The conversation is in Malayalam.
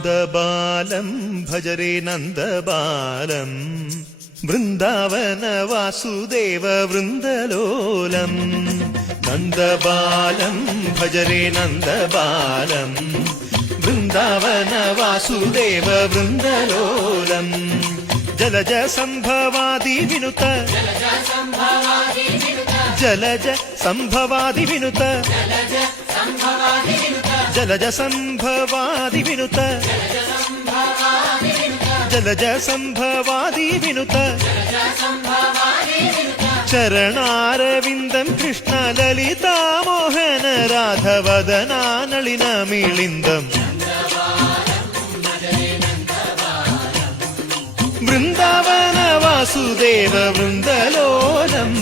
നന്ദബാലം ഭജരേ നന്ദബാലം വൃന്ദാവന വാസുദേവ വൃന്ദലോലം. നന്ദബാലം ഭജരേ നന്ദബാലം വൃന്ദാവന വാസുദേവ വൃന്ദലോലം. ജലജ സംഭവാദി വിനുത ജലജ സംഭവാദി വിനുത ജലജ സംഭവാദി വിനുത ജലജ സംഭവാദി വിനുത ചരണാരവിന്ദം കൃഷ്ണ ലളിതാമോഹന രാധവദനാനളിന മിളിന്ദം. വൃന്ദാവന വാസുദേവ വൃന്ദലോലം.